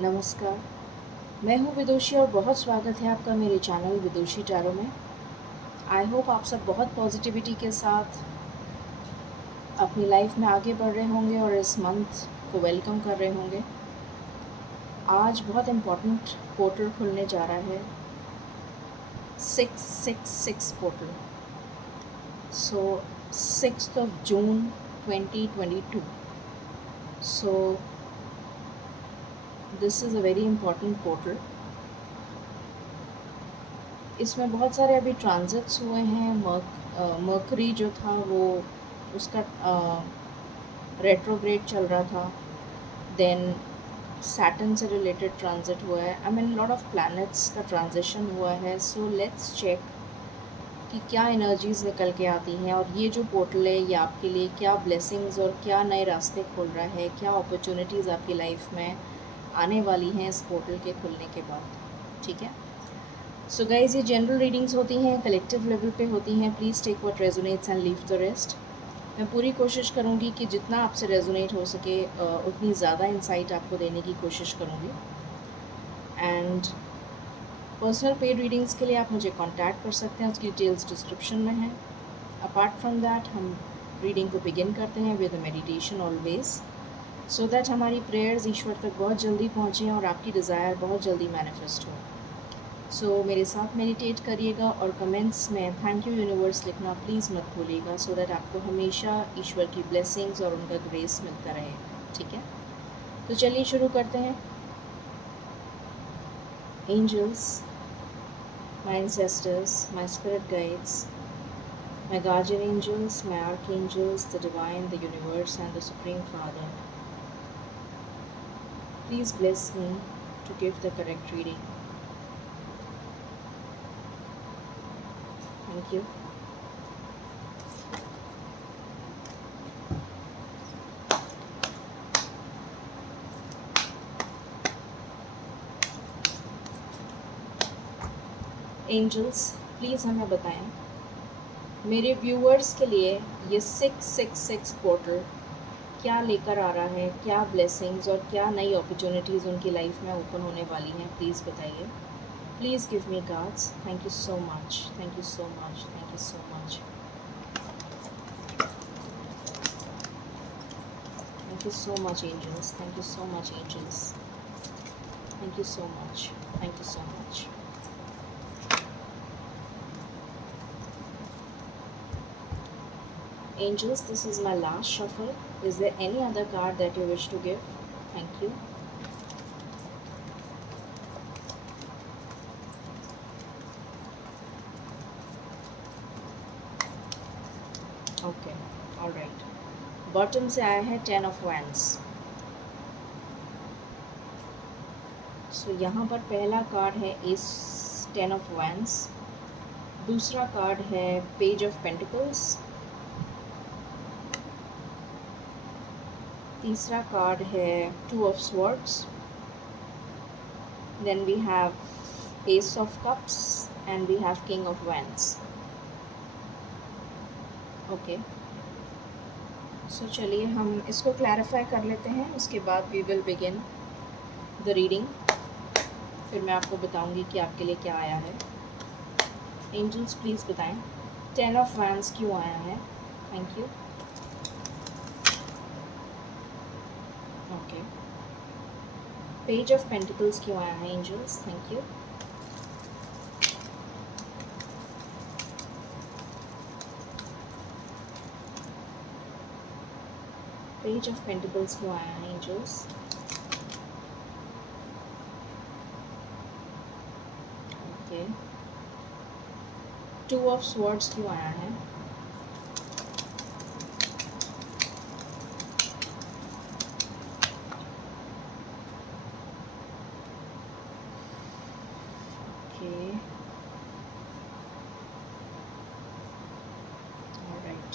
नमस्कार, मैं हूँ विदुषी और बहुत स्वागत है आपका मेरे चैनल विदुषी टैरो में। आई होप आप सब बहुत पॉजिटिविटी के साथ अपनी लाइफ में आगे बढ़ रहे होंगे और इस मंथ को वेलकम कर रहे होंगे। आज बहुत इम्पोर्टेंट पोर्टल खुलने जा रहा है, 666 portal. So 6th of June 2022. So this is a very important portal. इसमें बहुत सारे अभी ट्रांजिट्स हुए हैं। मर्करी जो था वो उसका रेट्रोग्रेड चल रहा था। देन सैटर्न से रिलेटेड ट्रांजिट हुआ है। I mean lot of planets का ट्रांजिशन हुआ है। सो लेट्स चेक कि क्या एनर्जीज़ निकल के आती हैं और ये जो पोर्टल है ये आपके लिए क्या ब्लेसिंग्स और क्या नए रास्ते खोल रहा है, क्या अपॉर्चुनिटीज़ आपकी लाइफ में आने वाली हैं इस पोर्टल के खुलने के बाद। ठीक है। सो गाइज, ये जनरल रीडिंग्स होती हैं, कलेक्टिव लेवल पे होती हैं। Please take what resonates and leave the rest. मैं पूरी कोशिश करूँगी कि जितना आपसे रेजोनेट हो सके उतनी ज़्यादा इंसाइट आपको देने की कोशिश करूँगी। एंड पर्सनल पेड रीडिंग्स के लिए आप मुझे कांटेक्ट कर सकते हैं, उसकी डिटेल्स डिस्क्रिप्शन में हैं। अपार्ट फ्रॉम दैट हम रीडिंग को बिगिन करते हैं with meditation always, so that हमारी प्रेयर्स ईश्वर तक बहुत जल्दी पहुँचें और आपकी डिज़ायर बहुत जल्दी मैनिफेस्ट हो। सो मेरे साथ मेडिटेट करिएगा और कमेंट्स में थैंक यू यूनिवर्स लिखना प्लीज़ मत भूलिएगा, सो दैट आपको हमेशा ईश्वर की ब्लेसिंग्स और उनका ग्रेस मिलता रहे। ठीक है, तो चलिए शुरू करते हैं। Angels, my ancestors, my spirit guides, my guardian angels, my archangels, the divine, the universe and the supreme father, please bless me to give the correct reading. Thank you. Angels, please हमें बताएं मेरे viewers के लिए ये 666 portal क्या लेकर आ रहा है, क्या ब्लेसिंग्स और क्या नई अपॉर्चुनिटीज़ उनकी लाइफ में ओपन होने वाली हैं। प्लीज़ बताइए। Please give me cards. Thank you so much, thank you so much, thank you so much, thank you so much angels, thank you so much angels, thank you so much, thank you so much. Angels, this is my last shuffle. Is there any other card that you wish to give? Thank you. Okay, all right. Bottom से आया है 10 of Wands. So यहाँ पर पहला card है Ace 10 of Wands. दूसरा card है Page of Pentacles. तीसरा कार्ड है 2 of Swords. Then we have Ace of Cups and we have King of Wands. Okay, so चलिए हम इसको क्लैरिफाई कर लेते हैं, उसके बाद we will begin the reading. फिर मैं आपको बताऊंगी कि आपके लिए क्या आया है। एंजल्स प्लीज़ बताएं 10 ऑफ वैंड्स क्यों आया है। Thank you. Okay, page of pentacles क्यों आया है angels. Thank you. Page of pentacles क्यों आया है एंजल्स। ओके, 2 ऑफ स्वॉर्ड्स क्यों आया है। Okay, alright.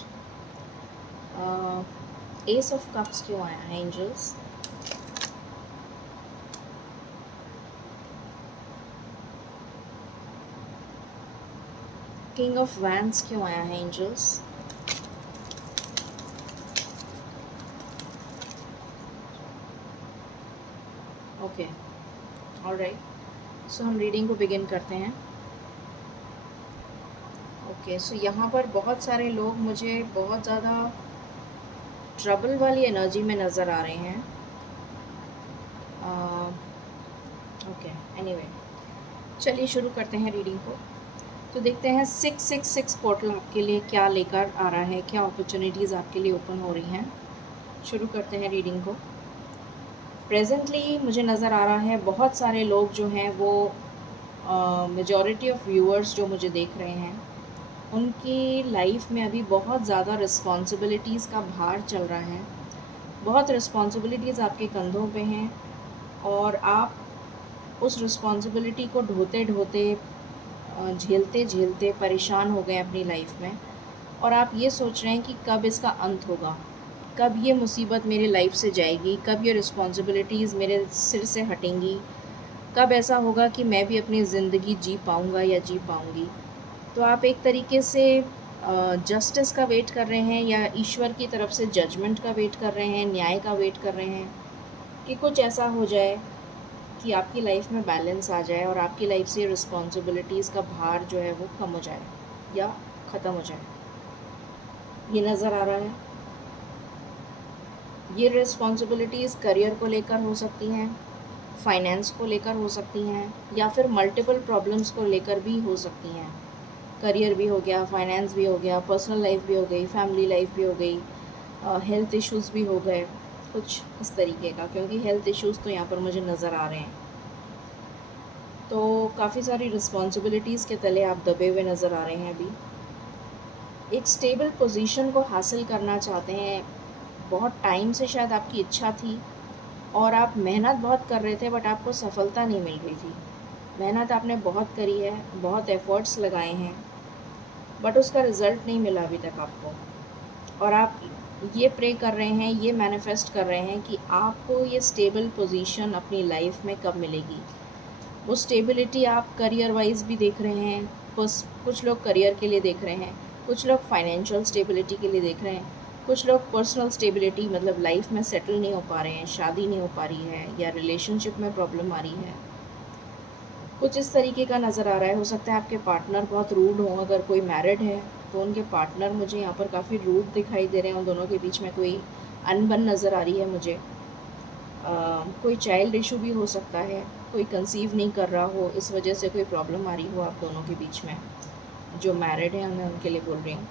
S of cups क्यों आया है एंजल्स। किंग ऑफ वैंड्स क्यों आया है एंजल्स। ओके, ऑलराइट, सो हम रीडिंग को बिगिन करते हैं। ओके, सो यहाँ पर बहुत सारे लोग मुझे बहुत ज़्यादा ट्रबल वाली एनर्जी में नज़र आ रहे हैं। ओके, एनीवे, चलिए शुरू करते हैं रीडिंग को। तो देखते हैं 666 पोर्टल आपके लिए क्या लेकर आ रहा है, क्या अपॉर्चुनिटीज़ आपके लिए ओपन हो रही हैं। शुरू करते हैं रीडिंग को। प्रेजेंटली मुझे नज़र आ रहा है बहुत सारे लोग जो हैं वो मेजॉरिटी ऑफ व्यूअर्स जो मुझे देख रहे हैं उनकी लाइफ में अभी बहुत ज़्यादा रिस्पॉन्सिबिलिटीज़ का भार चल रहा है। बहुत रिस्पॉन्सिबिलिटीज़ आपके कंधों पे हैं और आप उस रिस्पॉन्सिबिलिटी को ढोते ढोते झेलते झेलते परेशान हो गए अपनी लाइफ में। और आप ये सोच रहे हैं कि कब इसका अंत होगा, कब ये मुसीबत मेरी लाइफ से जाएगी, कब ये रिस्पॉन्सिबिलिटीज़ मेरे सिर से हटेंगी, कब ऐसा होगा कि मैं भी अपनी ज़िंदगी जी पाऊँगा या जी पाऊँगी। तो आप एक तरीके से जस्टिस का वेट कर रहे हैं या ईश्वर की तरफ से जजमेंट का वेट कर रहे हैं, न्याय का वेट कर रहे हैं कि कुछ ऐसा हो जाए कि आपकी लाइफ में बैलेंस आ जाए और आपकी लाइफ से रिस्पॉन्सिबिलिटीज़ का भार जो है वो कम हो जाए या ख़त्म हो जाए। ये नज़र आ रहा है। ये रिस्पॉन्सिबिलिटीज़ करियर को लेकर हो सकती हैं, फाइनेंस को लेकर हो सकती हैं या फिर मल्टीपल प्रॉब्लम्स को लेकर भी हो सकती हैं। करियर भी हो गया, फाइनेंस भी हो गया, पर्सनल लाइफ भी हो गई, फैमिली लाइफ भी हो गई, हेल्थ इश्यूज़ भी हो गए, कुछ इस तरीके का, क्योंकि हेल्थ इश्यूज़ तो यहाँ पर मुझे नज़र आ रहे हैं। तो काफ़ी सारी रिस्पॉन्सिबिलिटीज़ के तले आप दबे हुए नज़र आ रहे हैं अभी। एक स्टेबल पोजीशन को हासिल करना चाहते हैं, बहुत टाइम से शायद आपकी इच्छा थी और आप मेहनत बहुत कर रहे थे बट आपको सफलता नहीं मिल रही थी। मेहनत आपने बहुत करी है, बहुत एफ़र्ट्स लगाए हैं बट उसका रिज़ल्ट नहीं मिला अभी तक आपको। और आप ये प्रे कर रहे हैं, ये मैनिफेस्ट कर रहे हैं कि आपको ये स्टेबल पोजीशन अपनी लाइफ में कब मिलेगी। वो स्टेबिलिटी आप करियर वाइज भी देख रहे हैं, बस कुछ लोग करियर के लिए देख रहे हैं, कुछ लोग फाइनेंशियल स्टेबिलिटी के लिए देख रहे हैं, कुछ लोग पर्सनल स्टेबिलिटी मतलब लाइफ में सेटल नहीं हो पा रहे हैं, शादी नहीं हो पा रही है या रिलेशनशिप में प्रॉब्लम आ रही है, कुछ इस तरीके का नज़र आ रहा है। हो सकता है आपके पार्टनर बहुत रूड हों, अगर कोई मैरिड है तो उनके पार्टनर मुझे यहाँ पर काफ़ी रूड दिखाई दे रहे हैं, उन दोनों के बीच में कोई अनबन नज़र आ रही है मुझे। कोई चाइल्ड इशू भी हो सकता है, कोई कंसीव नहीं कर रहा हो, इस वजह से कोई प्रॉब्लम आ रही हो आप दोनों के बीच में। जो मैरिड हैं मैं उनके लिए बोल रही हूँ।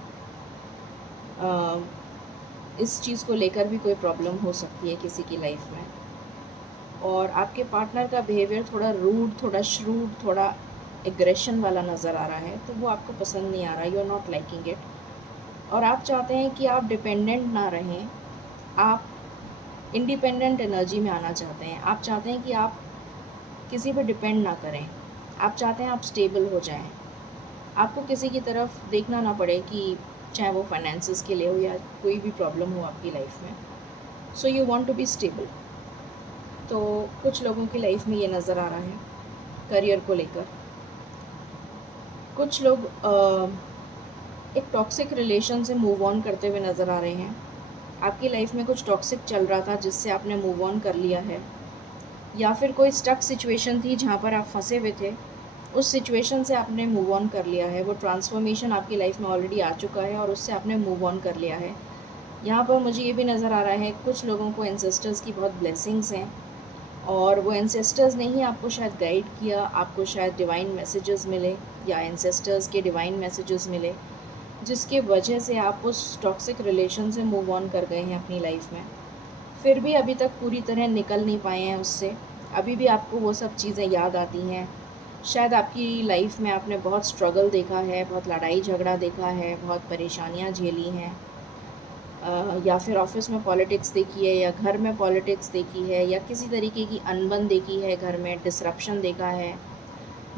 इस चीज़ को लेकर भी कोई प्रॉब्लम हो सकती है किसी की लाइफ में। और आपके पार्टनर का बिहेवियर थोड़ा रूड, थोड़ा श्रूड, थोड़ा एग्रेशन वाला नज़र आ रहा है, तो वो आपको पसंद नहीं आ रहा, you are not liking it. और आप चाहते हैं कि आप डिपेंडेंट ना रहें, आप इंडिपेंडेंट एनर्जी में आना चाहते हैं। आप चाहते हैं कि आप किसी पर डिपेंड ना करें, आप चाहते हैं आप स्टेबल हो जाएं, आपको किसी की तरफ देखना ना पड़े कि चाहे वो फाइनेंसिस के लिए हो या कोई भी प्रॉब्लम हो आपकी लाइफ में। So you want to be stable. तो कुछ लोगों की लाइफ में ये नज़र आ रहा है करियर को लेकर। कुछ लोग एक टॉक्सिक रिलेशन से मूव ऑन करते हुए नज़र आ रहे हैं। आपकी लाइफ में कुछ टॉक्सिक चल रहा था जिससे आपने मूव ऑन कर लिया है, या फिर कोई स्टक सिचुएशन थी जहाँ पर आप फंसे हुए थे, उस सिचुएशन से आपने मूव ऑन कर लिया है। वो ट्रांसफॉर्मेशन आपकी लाइफ में ऑलरेडी आ चुका है और उससे आपने मूव ऑन कर लिया है। यहाँ पर मुझे ये भी नज़र आ रहा है कुछ लोगों को एंसेस्टर्स की बहुत ब्लेसिंग्स हैं और वो एंसेस्टर्स ने ही आपको शायद गाइड किया, आपको शायद डिवाइन मैसेजेस मिले या एंसेस्टर्स के डिवाइन मैसेजेस मिले, जिसकी वजह से आप उस टॉक्सिक रिलेशन से मूव ऑन कर गए हैं अपनी लाइफ में। फिर भी अभी तक पूरी तरह निकल नहीं पाए हैं उससे, अभी भी आपको वो सब चीज़ें याद आती हैं। शायद आपकी लाइफ में आपने बहुत स्ट्रगल देखा है, बहुत लड़ाई झगड़ा देखा है, बहुत परेशानियाँ झेली हैं, या फिर ऑफिस में पॉलिटिक्स देखी है या घर में पॉलिटिक्स देखी है या किसी तरीके की अनबन देखी है, घर में डिसरप्शन देखा है,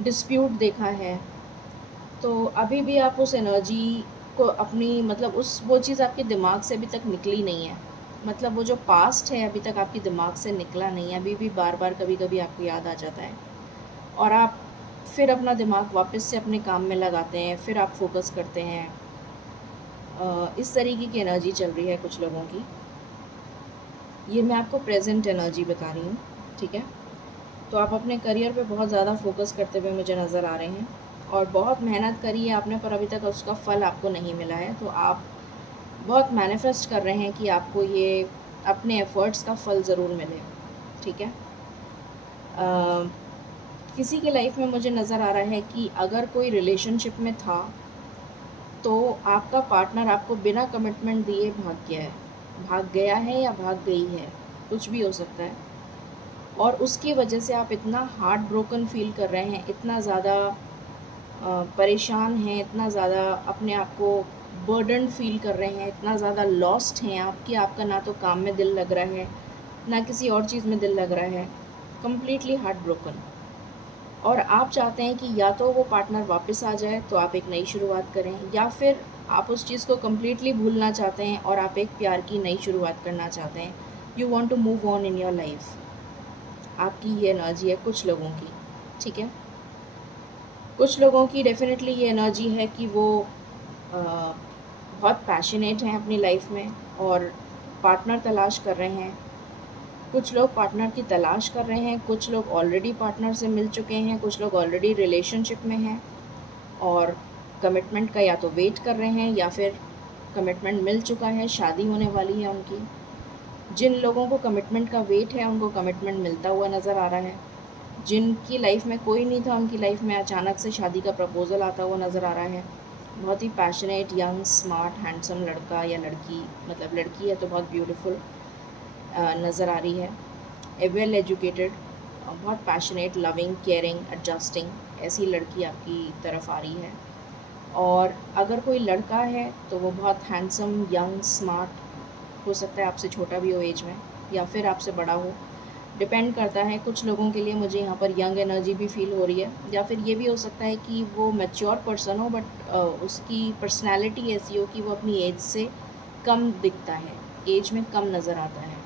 डिस्प्यूट देखा है। तो अभी भी आप उस एनर्जी को अपनी मतलब उस वो चीज़ आपके दिमाग से अभी तक निकली नहीं है। मतलब वो जो पास्ट है अभी तक आपके दिमाग से निकला नहीं है, अभी भी बार बार कभी कभी आपको याद आ जाता है और आप फिर अपना दिमाग वापस से अपने काम में लगाते हैं, फिर आप फोकस करते हैं। इस तरीके की एनर्जी चल रही है कुछ लोगों की। ये मैं आपको प्रेजेंट एनर्जी बता रही हूँ, ठीक है। तो आप अपने करियर पे बहुत ज़्यादा फोकस करते हुए मुझे नज़र आ रहे हैं और बहुत मेहनत करी है आपने, पर अभी तक उसका फल आपको नहीं मिला है। तो आप बहुत मैनिफेस्ट कर रहे हैं कि आपको ये अपने एफ़र्ट्स का फल ज़रूर मिले, ठीक है? अ, किसी के लाइफ में मुझे नज़र आ रहा है कि अगर कोई रिलेशनशिप में था, तो आपका पार्टनर आपको बिना कमिटमेंट दिए भाग गया है। भाग गया है या भाग गई है, कुछ भी हो सकता है। और उसकी वजह से आप इतना हार्ट ब्रोकन फ़ील कर रहे हैं, इतना ज़्यादा परेशान हैं, इतना ज़्यादा अपने आप को बर्डन्ड फ़ील कर रहे हैं, इतना ज़्यादा लॉस्ट हैं आप कि आपका ना तो काम में दिल लग रहा है, ना किसी और चीज़ में दिल लग रहा है, कंप्लीटली हार्ट ब्रोकन। और आप चाहते हैं कि या तो वो पार्टनर वापस आ जाए तो आप एक नई शुरुआत करें, या फिर आप उस चीज़ को कंप्लीटली भूलना चाहते हैं और आप एक प्यार की नई शुरुआत करना चाहते हैं। You want to move on in your life. आपकी ये एनर्जी है कुछ लोगों की, ठीक है? कुछ लोगों की डेफ़िनेटली ये एनर्जी है कि वो अ, बहुत पैशनेट हैं अपनी लाइफ में और पार्टनर तलाश कर रहे हैं। कुछ लोग पार्टनर की तलाश कर रहे हैं, कुछ लोग ऑलरेडी पार्टनर से मिल चुके हैं, कुछ लोग ऑलरेडी रिलेशनशिप में हैं और कमिटमेंट का या तो वेट कर रहे हैं या फिर कमिटमेंट मिल चुका है, शादी होने वाली है उनकी। जिन लोगों को कमिटमेंट का वेट है, उनको कमिटमेंट मिलता हुआ नज़र आ रहा है। जिनकी लाइफ में कोई नहीं था, उनकी लाइफ में अचानक से शादी का प्रपोज़ल आता हुआ नज़र आ रहा है। बहुत ही पैशनेट, यंग, स्मार्ट, हैंडसम लड़का या लड़की, मतलब लड़की है तो बहुत ब्यूटीफुल नज़र आ रही है। ए वेल एजुकेटेड, बहुत पैशनेट, लविंग, केयरिंग, एडजस्टिंग, ऐसी लड़की आपकी तरफ आ रही है। और अगर कोई लड़का है तो वो बहुत हैंडसम, यंग, स्मार्ट, हो सकता है आपसे छोटा भी हो एज में या फिर आपसे बड़ा हो, डिपेंड करता है। कुछ लोगों के लिए मुझे यहाँ पर यंग एनर्जी भी फ़ील हो रही है, या फिर ये भी हो सकता है कि वो मैच्योर पर्सन हो बट उसकी पर्सनैलिटी ऐसी हो कि वो अपनी एज से कम दिखता है, एज में कम नज़र आता है।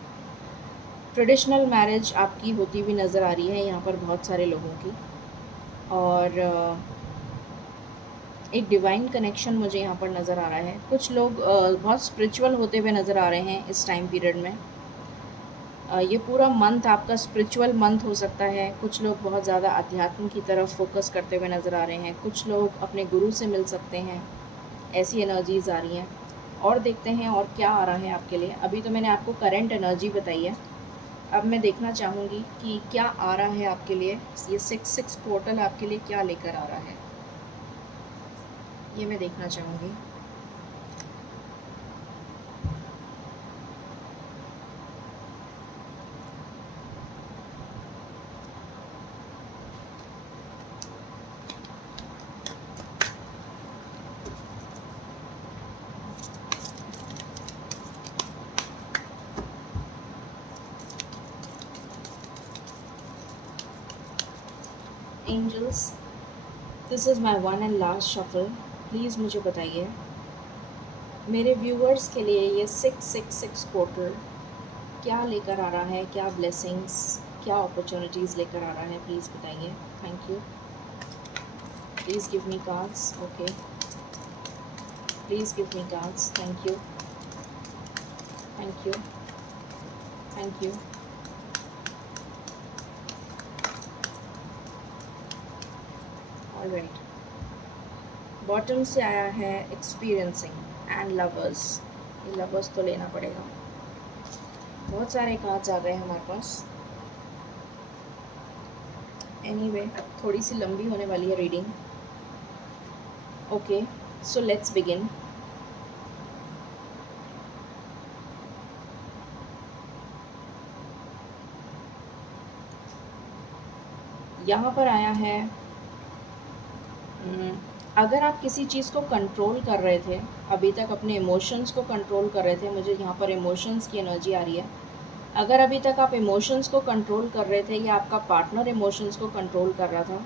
ट्रेडिशनल मैरिज आपकी होती हुई नज़र आ रही है यहाँ पर बहुत सारे लोगों की, और एक डिवाइन कनेक्शन मुझे यहाँ पर नज़र आ रहा है। कुछ लोग बहुत स्पिरिचुअल होते हुए नज़र आ रहे हैं इस टाइम पीरियड में। ये पूरा मंथ आपका स्पिरिचुअल मंथ हो सकता है। कुछ लोग बहुत ज़्यादा अध्यात्म की तरफ फोकस करते हुए नज़र आ रहे हैं, कुछ लोग अपने गुरु से मिल सकते हैं, ऐसी एनर्जीज़ आ रही हैं। और देखते हैं और क्या आ रहा है आपके लिए। अभी तो मैंने आपको करंट एनर्जी बताई है, अब मैं देखना चाहूँगी कि क्या आ रहा है आपके लिए। ये 6-6 पोर्टल आपके लिए क्या लेकर आ रहा है, ये मैं देखना चाहूँगी। Angels, this is my one and last shuffle. Please मुझे बताइए मेरे व्यूअर्स के लिए ये 666 पोर्टल क्या लेकर आ रहा है, क्या ब्लेसिंग्स, क्या अपॉर्चुनिटीज़ लेकर आ रहा है, प्लीज़ बताइए। Thank you. Please give me cards. Okay, please give me cards. Thank you, thank you, thank you. Alright, bottom से आया है एक्सपीरियंसिंग एंड लवर्स। ये लवर्स तो लेना पड़ेगा। बहुत सारे कार्ड्स आ गए हमारे पास। एनीवे, थोड़ी सी लंबी होने वाली है reading. Okay, so let's begin. यहाँ पर आया है अगर आप किसी चीज़ को कंट्रोल कर रहे थे, अभी तक अपने इमोशंस को कंट्रोल कर रहे थे, मुझे यहाँ पर इमोशंस की एनर्जी आ रही है। अगर अभी तक आप इमोशंस को कंट्रोल कर रहे थे या आपका पार्टनर इमोशंस को कंट्रोल कर रहा था,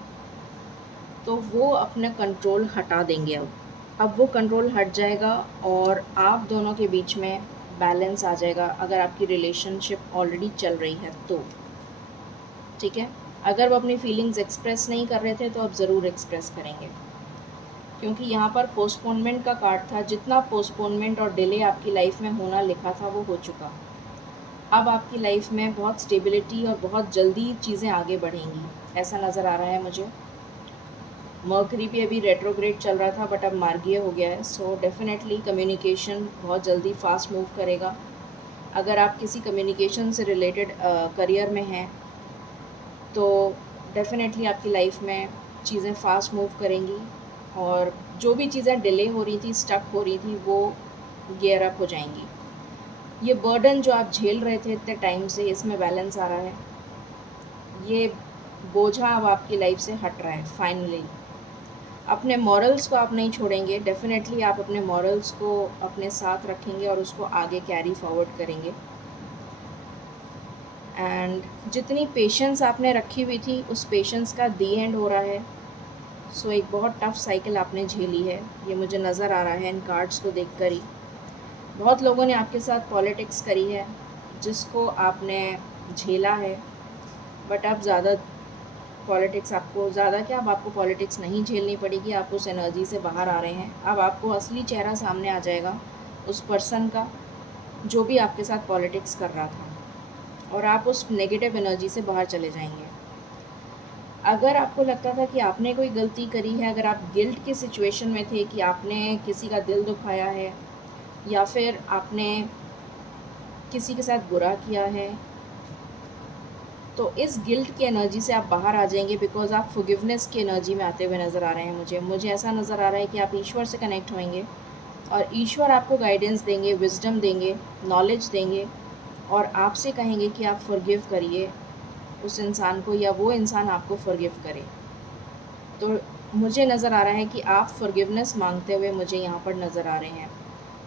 तो वो अपना कंट्रोल हटा देंगे। अब वो कंट्रोल हट जाएगा और आप दोनों के बीच में बैलेंस आ जाएगा, अगर आपकी रिलेशनशिप ऑलरेडी चल रही है तो, ठीक है? अगर वो अपनी फीलिंग्स एक्सप्रेस नहीं कर रहे थे तो अब ज़रूर एक्सप्रेस करेंगे, क्योंकि यहाँ पर पोस्टपोनमेंट का कार्ड था। जितना पोस्टपोनमेंट और डिले आपकी लाइफ में होना लिखा था वो हो चुका। अब आपकी लाइफ में बहुत स्टेबिलिटी और बहुत जल्दी चीज़ें आगे बढ़ेंगी, ऐसा नज़र आ रहा है मुझे। मर्करी भी अभी रेट्रोग्रेड चल रहा था बट अब मार्गीय हो गया है, सो डेफिनेटली कम्युनिकेशन बहुत जल्दी फास्ट मूव करेगा। अगर आप किसी कम्युनिकेशन से रिलेटेड करियर में हैं तो डेफिनेटली आपकी लाइफ में चीज़ें फास्ट मूव करेंगी और जो भी चीज़ें डिले हो रही थी, स्टक हो रही थी, वो गियर अप हो जाएंगी। ये बर्डन जो आप झेल रहे थे इतने टाइम से, इसमें बैलेंस आ रहा है। ये बोझा अब आपकी लाइफ से हट रहा है फाइनली। अपने मॉरल्स को आप नहीं छोड़ेंगे, डेफिनेटली आप अपने मॉरल्स को अपने साथ रखेंगे और उसको आगे कैरी फॉरवर्ड करेंगे। एंड जितनी पेशेंस आपने रखी हुई थी उस पेशेंस का दी एंड हो रहा है। सो एक बहुत टफ साइकिल आपने झेली है, ये मुझे नज़र आ रहा है इन कार्ड्स को देखकर ही। बहुत लोगों ने आपके साथ पॉलिटिक्स करी है जिसको आपने झेला है, बट अब ज़्यादा पॉलिटिक्स आपको ज़्यादा क्या, अब आपको पॉलिटिक्स नहीं झेलनी पड़ेगी, आप उस एनर्जी से बाहर आ रहे हैं। अब आपको असली चेहरा सामने आ जाएगा उस पर्सन का जो भी आपके साथ पॉलिटिक्स कर रहा था, और आप उस नेगेटिव एनर्जी से बाहर चले जाएंगे। अगर आपको लगता था कि आपने कोई गलती करी है, अगर आप गिल्ट की सिचुएशन में थे कि आपने किसी का दिल दुखाया है या फिर आपने किसी के साथ बुरा किया है, तो इस गिल्ट की एनर्जी से आप बाहर आ जाएंगे, बिकॉज आप फॉरगिवनेस की एनर्जी में आते हुए नज़र आ रहे हैं। मुझे ऐसा नज़र आ रहा है कि आप ईश्वर से कनेक्ट होंगे और ईश्वर आपको गाइडेंस देंगे, विजडम देंगे, नॉलेज देंगे और आपसे कहेंगे कि आप फॉरगिव करिए उस इंसान को या वो इंसान आपको फॉरगिव करे। तो मुझे नज़र आ रहा है कि आप फॉरगिवनेस मांगते हुए मुझे यहाँ पर नज़र आ रहे हैं।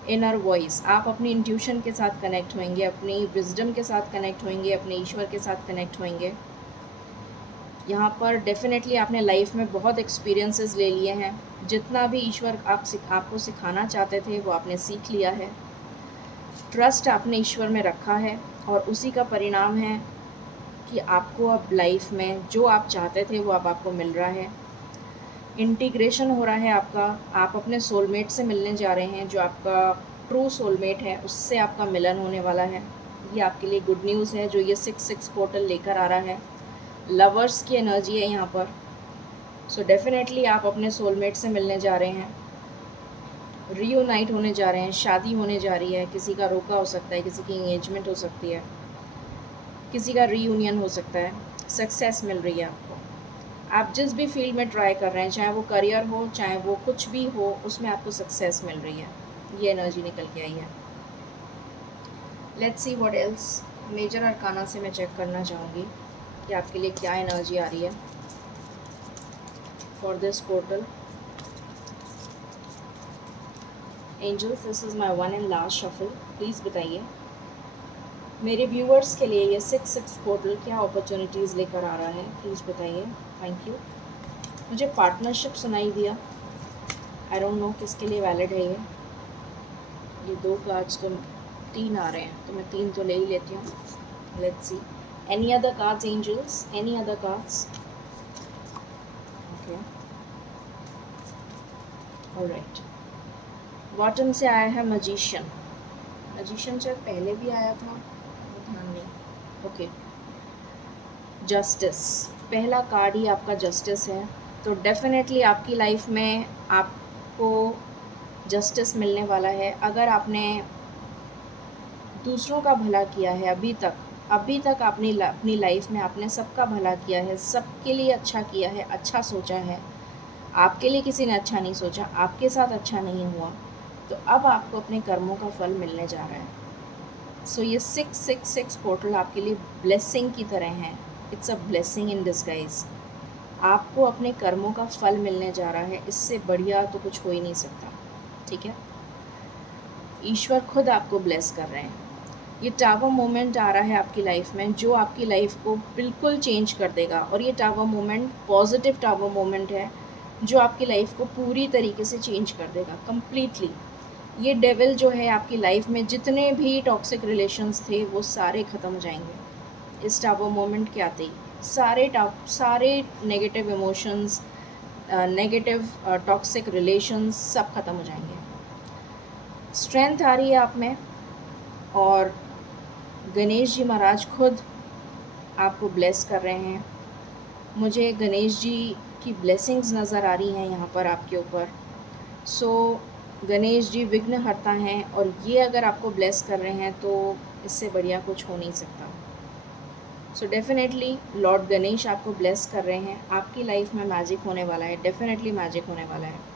इनर वॉइस, आप अपनी इंट्यूशन के साथ कनेक्ट होंगे, अपनी विजडम के साथ कनेक्ट होंगे, अपने ईश्वर के साथ कनेक्ट होंगे। यहाँ पर डेफिनेटली आपने लाइफ में बहुत एक्सपीरियंसेस ले लिए हैं, जितना भी ईश्वर आपको सिखाना चाहते थे वो आपने सीख लिया है। ट्रस्ट आपने ईश्वर में रखा है और उसी का परिणाम है कि आपको अब लाइफ में जो आप चाहते थे वो अब आपको मिल रहा है। इंटीग्रेशन हो रहा है आपका, आप अपने सोलमेट से मिलने जा रहे हैं, जो आपका ट्रू सोलमेट है उससे आपका मिलन होने वाला है। ये आपके लिए गुड न्यूज़ है जो ये 6-6 पोर्टल लेकर आ रहा है। लवर्स की एनर्जी है यहाँ पर, सो डेफिनेटली आप अपने सोलमेट से मिलने जा रहे हैं, रीयूनाइट होने जा रहे हैं, शादी होने जा रही है। किसी का रोका हो सकता है, किसी की इंगेजमेंट हो सकती है, किसी का रीयूनियन हो सकता है। सक्सेस मिल रही है आपको, आप जिस भी फील्ड में ट्राई कर रहे हैं, चाहे वो करियर हो, चाहे वो कुछ भी हो, उसमें आपको सक्सेस मिल रही है। ये एनर्जी निकल के आई है। Let's see what else. Major arcana से मैं चेक करना चाहूँगी कि आपके लिए क्या एनर्जी आ रही है for this portal. Angels, this is my one and last shuffle, please बताइए मेरे व्यूअर्स के लिए ये 6-6 पोर्टल क्या अपॉर्चुनिटीज़ लेकर आ रहा है, प्लीज़ बताइए। Thank you. मुझे पार्टनरशिप सुनाई दिया, आई डोंट नो किसके लिए वैलिड है ये 2 कार्ड्स तो 3 आ रहे हैं, तो मैं 3 तो ले ही लेती हूँ। Let's see any other cards angels, any other cards. Okay, alright. Bottom से आया है मजिशियन। मजिशियन शायद पहले भी आया था, ध्यान नहीं। ओके, जस्टिस, पहला कार्ड ही आपका जस्टिस है। तो डेफिनेटली आपकी लाइफ में आपको जस्टिस मिलने वाला है। अगर आपने दूसरों का भला किया है अभी तक आपने अपनी लाइफ में आपने सबका भला किया है, सबके लिए अच्छा किया है, अच्छा सोचा है, आपके लिए किसी ने अच्छा नहीं सोचा, आपके साथ अच्छा नहीं हुआ, तो अब आपको अपने कर्मों का फल मिलने जा रहा है। सो ये 666 पोर्टल आपके लिए ब्लेसिंग की तरह है। It's a blessing in disguise. आपको अपने कर्मों का फल मिलने जा रहा है, इससे बढ़िया तो कुछ हो ही नहीं सकता। ठीक है, ईश्वर खुद आपको ब्लेस कर रहे हैं। ये टावर मोमेंट आ रहा है आपकी लाइफ में जो आपकी लाइफ को बिल्कुल चेंज कर देगा, और ये tower moment positive tower moment है जो आपकी लाइफ को पूरी तरीके से चेंज कर देगा कम्प्लीटली। ये डेविल जो है आपकी लाइफ में जितने भी टॉक्सिक रिलेशंस थे वो सारे ख़त्म हो जाएंगे इस टावर मोमेंट के आते ही। सारे negative emotions, negative toxic relations सब ख़त्म हो जाएंगे। स्ट्रेंथ आ रही है आप में और गणेश जी महाराज खुद आपको ब्लेस कर रहे हैं। मुझे गणेश जी की ब्लेसिंग्स नज़र आ रही हैं यहाँ पर आपके ऊपर। सो गणेश जी विघ्नहर्ता हैं और ये अगर आपको ब्लेस कर रहे हैं तो इससे बढ़िया कुछ हो नहीं सकता। सो डेफिनेटली लॉर्ड गणेश आपको ब्लेस कर रहे हैं। आपकी लाइफ में मैजिक होने वाला है, डेफिनेटली मैजिक होने वाला है।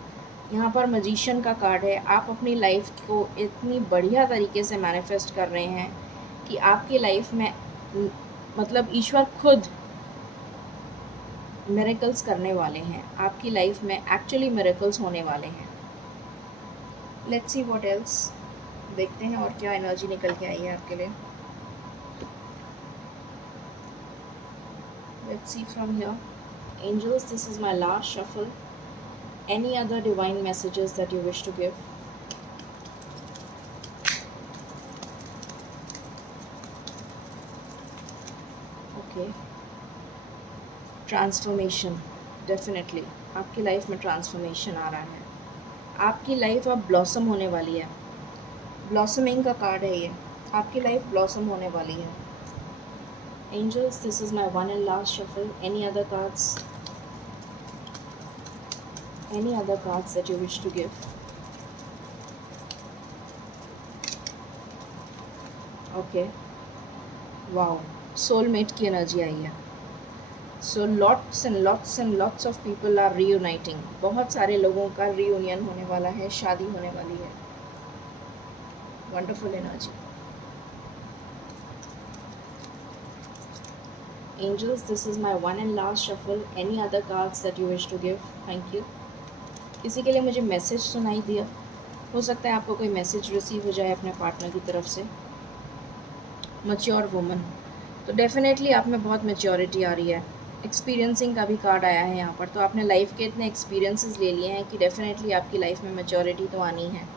यहाँ पर मजिशियन का कार्ड है। आप अपनी लाइफ को इतनी बढ़िया तरीके से मैनिफेस्ट कर रहे हैं कि आपकी लाइफ में मतलब ईश्वर खुद मिरेकल्स करने वाले हैं। आपकी लाइफ में एक्चुअली मिरेकल्स होने वाले हैं। Let's see what else. देखते हैं और क्या एनर्जी निकल के आई है आपके लिए। Let's see from here. Angels, this is my last shuffle. Any other divine messages that you wish to give? Okay. Transformation, definitely आपकी लाइफ में ट्रांसफॉर्मेशन आ रहा है। आपकी लाइफ अब ब्लॉसम होने वाली है। ब्लॉसमिंग का कार्ड है ये। आपकी लाइफ ब्लॉसम होने वाली है। Angels, this is my one and last shuffle. Any other cards? Any other cards that you wish to give? Okay. Wow. Soulmate की एनर्जी आई है। So lots and lots of people are reuniting. बहुत सारे लोगों का reunion होने वाला है, शादी होने वाली है। Wonderful energy. Angels, this is my one and last shuffle. Any other cards that you wish to give? Thank you. किसी के लिए मुझे मैसेज सुनाई दिया। हो सकता है आपको कोई मैसेज रिसीव हो जाए अपने पार्टनर की तरफ से। मैच्योर वुमन, तो डेफिनेटली आप में बहुत मैच्योरिटी आ रही है। एक्सपीरियंसिंग का भी कार्ड आया है यहाँ पर। तो आपने लाइफ के इतने एक्सपीरियंसेस ले लिए हैं कि डेफिनेटली आपकी लाइफ में मैच्योरिटी तो आनी है।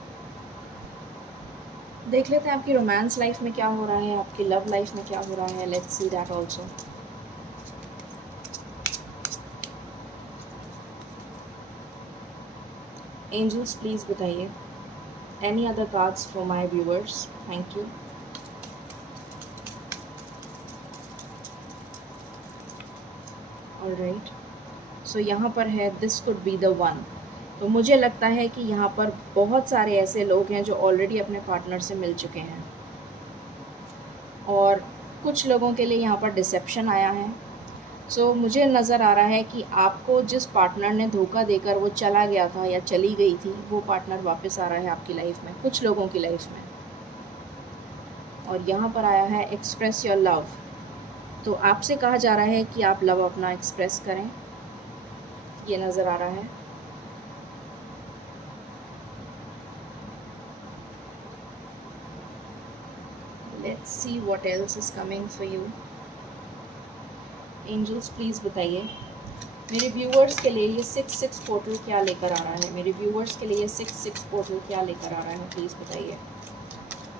देख लेते हैं आपकी रोमांस लाइफ में क्या हो रहा है, आपकी लव लाइफ में क्या हो रहा है। Let's see that also. Angels, please बताइए। Any other cards for my viewers? Thank you. Alright, so यहाँ पर है this could be the one. तो मुझे लगता है कि यहाँ पर बहुत सारे ऐसे लोग हैं जो ऑलरेडी अपने पार्टनर से मिल चुके हैं और कुछ लोगों के लिए यहाँ पर डिसेप्शन आया है। सो मुझे नज़र आ रहा है कि आपको जिस पार्टनर ने धोखा देकर वो चला गया था या चली गई थी, वो पार्टनर वापस आ रहा है आपकी लाइफ में, कुछ लोगों की लाइफ में। और यहाँ पर आया है एक्सप्रेस योर लव। तो आपसे कहा जा रहा है कि आप लव अपना एक्सप्रेस करें, ये नज़र आ रहा है। Let's see what else is coming for you. Angels, please बताइए मेरे व्यूअर्स के लिए ये 6-6 पोर्टल क्या लेकर आ रहा है। मेरे व्यूअर्स के लिए ये 6-6 पोर्टल क्या लेकर आ रहा है, प्लीज़ बताइए।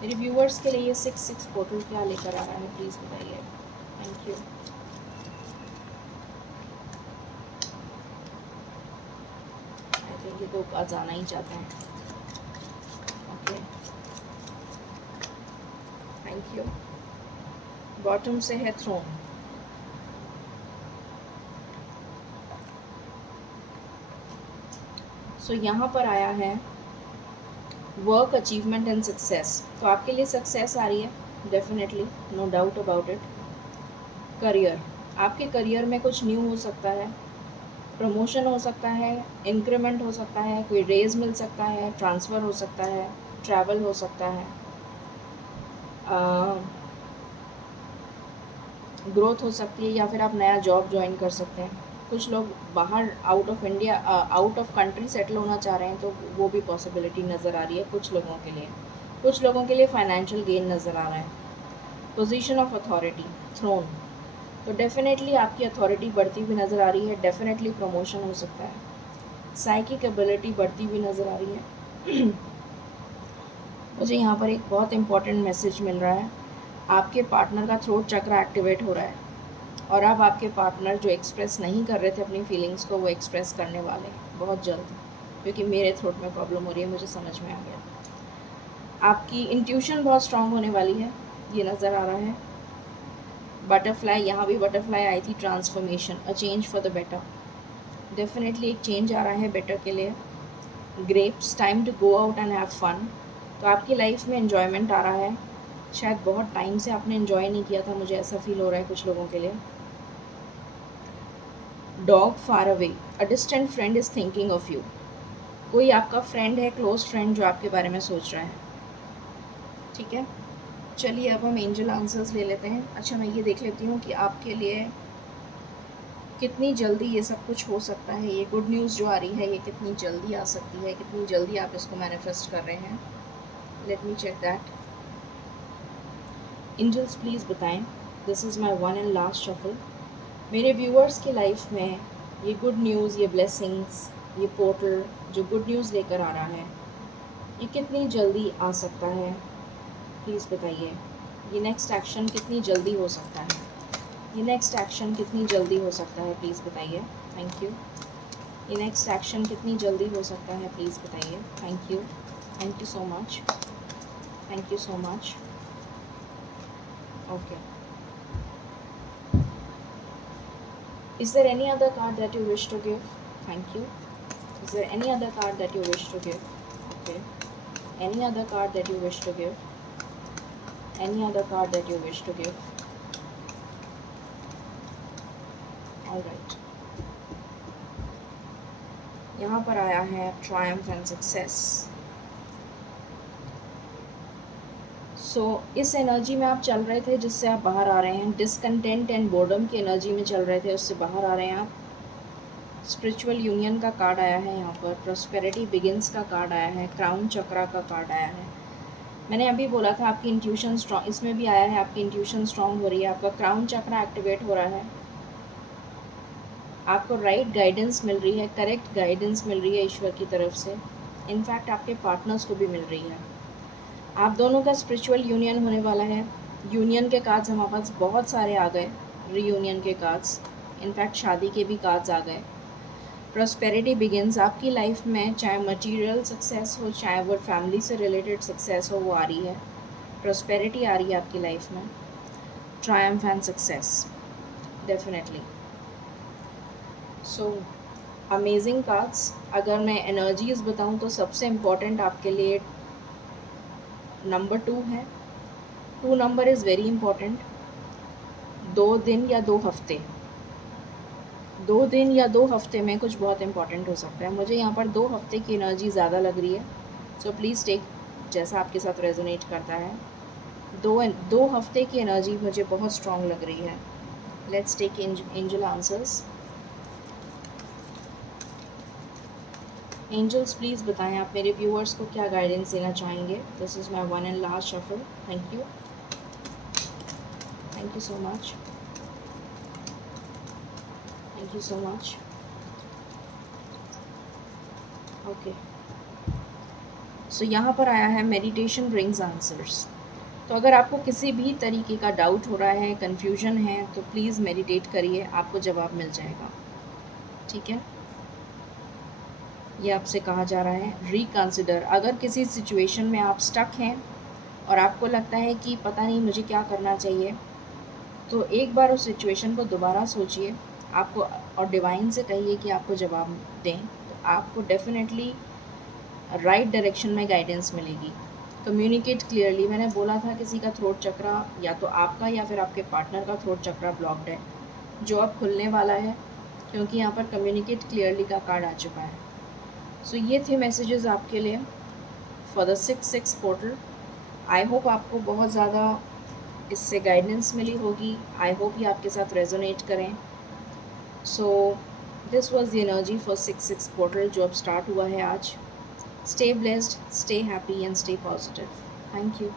मेरे व्यूअर्स के लिए ये 6-6 पोर्टल क्या लेकर आ रहा है, प्लीज़ बताइए। Thank you. आई थिंक ये तो आज आना ही चाहते हैं। Okay, thank you. बॉटम से है थ्रोन। सो यहाँ पर आया है वर्क, अचीवमेंट एंड सक्सेस। तो आपके लिए सक्सेस आ रही है, definitely, no doubt about it. Career, आपके करियर में कुछ न्यू हो सकता है, प्रमोशन हो सकता है, इंक्रीमेंट हो सकता है, कोई रेज मिल सकता है, ट्रांसफ़र हो सकता है, ट्रैवल हो सकता है, ग्रोथ हो सकती है, या फिर आप नया जॉब ज्वाइन कर सकते हैं। कुछ लोग बाहर out of India, out of country settle होना चाह रहे हैं, तो वो भी पॉसिबिलिटी नज़र आ रही है कुछ लोगों के लिए। कुछ लोगों के लिए फाइनेंशियल गेन नज़र आ रहा है। पोजीशन ऑफ अथॉरिटी, थ्रोन, तो डेफिनेटली आपकी अथॉरिटी बढ़ती हुई नज़र आ रही है, डेफिनेटली प्रमोशन हो सकता है। साइकिक एबिलिटी बढ़ती हुई नज़र आ रही है। मुझे यहाँ पर एक बहुत इंपॉर्टेंट मैसेज मिल रहा है। आपके पार्टनर का थ्रोट चक्र एक्टिवेट हो रहा है और अब आपके पार्टनर जो एक्सप्रेस नहीं कर रहे थे अपनी फीलिंग्स को, वो एक्सप्रेस करने वाले हैं बहुत जल्द, क्योंकि मेरे थ्रोट में प्रॉब्लम हो रही है, मुझे समझ में आ गया। आपकी इंट्यूशन बहुत स्ट्रांग होने वाली है। ये नज़र आ रहा है। बटरफ्लाई, यहाँ भी बटरफ्लाई आई थी, transformation, a change for the better. Definitely एक चेंज आ रहा है बेटर के लिए। Grapes, time to go out and have fun. तो आपकी लाइफ में एन्जॉयमेंट आ रहा है। शायद बहुत टाइम से आपने एन्जॉय नहीं किया था, मुझे ऐसा फील हो रहा है कुछ लोगों के लिए। Dog, far away, a distant friend is thinking of you. कोई आपका फ्रेंड है, क्लोज फ्रेंड, जो आपके बारे में सोच रहा है। ठीक है, चलिए अब हम एंजल आंसर्स ले लेते हैं। अच्छा, मैं ये देख लेती हूँ कि आपके लिए कितनी जल्दी ये सब कुछ हो सकता है। ये गुड न्यूज़ जो आ रही है, ये कितनी जल्दी आ सकती है, कितनी जल्दी आप इसको मैनिफेस्ट कर रहे हैं। Let me check that. Angels please बताएं। This is my one and last shuffle. मेरे व्यूअर्स की लाइफ में ये गुड न्यूज़, ये ब्लेसिंग्स, ये पोर्टल जो गुड न्यूज़ लेकर आ रहा है, ये कितनी जल्दी आ सकता है, प्लीज़ बताइए। ये नेक्स्ट एक्शन कितनी जल्दी हो सकता है, ये नेक्स्ट एक्शन कितनी जल्दी हो सकता है, प्लीज़ बताइए। Thank you. ये नेक्स्ट एक्शन कितनी जल्दी हो सकता है, प्लीज़ बताइए। Thank you, thank you so much, thank you so much. Okay, is there any other card that you wish to give? Thank you. Is there any other card that you wish to give? Okay, any other card that you wish to give? Any other card that you wish to give? All right. यहाँ पर आया है Triumph and success. सो इस energy में आप चल रहे थे जिससे आप बाहर आ रहे हैं। डिसकंटेंट एंड बोर्डम की एनर्जी में चल रहे थे, उससे बाहर आ रहे हैं आप। स्पिरिचुअल यूनियन का कार्ड आया है यहाँ पर। प्रॉस्पेरिटी बिगिंस का कार्ड आया है। क्राउन चक्रा का कार्ड आया है। मैंने अभी बोला था आपकी इंट्यूशन स्ट्रॉन्ग, इसमें भी आया है आपकी इंट्यूशन स्ट्रॉन्ग हो रही है। आपका क्राउन चक्रा एक्टिवेट हो रहा है। आपको राइट गाइडेंस मिल रही है, करेक्ट गाइडेंस मिल रही है ईश्वर की तरफ से। इनफैक्ट आपके पार्टनर्स को भी मिल रही है। आप दोनों का स्पिरिचुअल यूनियन होने वाला है। यूनियन के कार्ड्स हमारे पास बहुत सारे आ गए, रीयूनियन के कार्ड्स, इनफैक्ट शादी के भी कार्ड्स आ गए। प्रॉस्पेरिटी बिगिंस, आपकी लाइफ में चाहे मटेरियल सक्सेस हो, चाहे वो फैमिली से रिलेटेड सक्सेस हो, वो आ रही है। प्रॉस्पेरिटी आ रही है आपकी लाइफ में। Triumph and success, definitely. So amazing cards. अगर मैं एनर्जीज़ बताऊं तो सबसे इम्पॉर्टेंट आपके लिए नंबर 2 है। 2 नंबर इज़ वेरी इम्पॉर्टेंट। 2 दिन या 2 हफ्ते, 2 दिन या 2 हफ्ते में कुछ बहुत इंपॉर्टेंट हो सकता है। मुझे यहाँ पर 2 हफ्ते की एनर्जी ज़्यादा लग रही है। सो प्लीज़ टेक जैसा आपके साथ रेजोनेट करता है। 2 हफ्ते की एनर्जी मुझे बहुत स्ट्रॉन्ग लग रही है। Let's take angel answers. Angels please बताएं आप मेरे व्यूअर्स को क्या गाइडेंस देना चाहेंगे। This is my one and last shuffle. Thank you, thank you so much, thank you so much. Okay, so यहाँ पर आया है मेडिटेशन ब्रिंग्स आंसर्स। तो अगर आपको किसी भी तरीके का डाउट हो रहा है, कन्फ्यूजन है, तो प्लीज़ मेडिटेट करिए, आपको जवाब मिल जाएगा। ठीक है, ये आपसे कहा जा रहा है रिकंसिडर। अगर किसी सिचुएशन में आप स्टक हैं और आपको लगता है कि पता नहीं मुझे क्या करना चाहिए, तो एक बार उस सिचुएशन को दोबारा सोचिए आपको, और डिवाइन से कहिए कि आपको जवाब दें, तो आपको डेफिनेटली राइट डायरेक्शन में गाइडेंस मिलेगी। Communicate clearly. मैंने बोला था किसी का थ्रोट चक्रा, या तो आपका या फिर आपके पार्टनर का थ्रोट चक्रा ब्लॉक्ड है, जो अब खुलने वाला है, क्योंकि यहाँ पर कम्युनिकेट क्लियरली का कार्ड आ चुका है। सो ये थे मैसेजेस आपके लिए for the 6/6 portal. I hope आपको बहुत ज़्यादा इससे गाइडेंस मिली होगी। आई होप ये आपके साथ रेजोनेट करें। So this was the energy for 6/6 portal जो अब स्टार्ट हुआ है आज। Stay blessed, stay happy and stay positive. Thank you.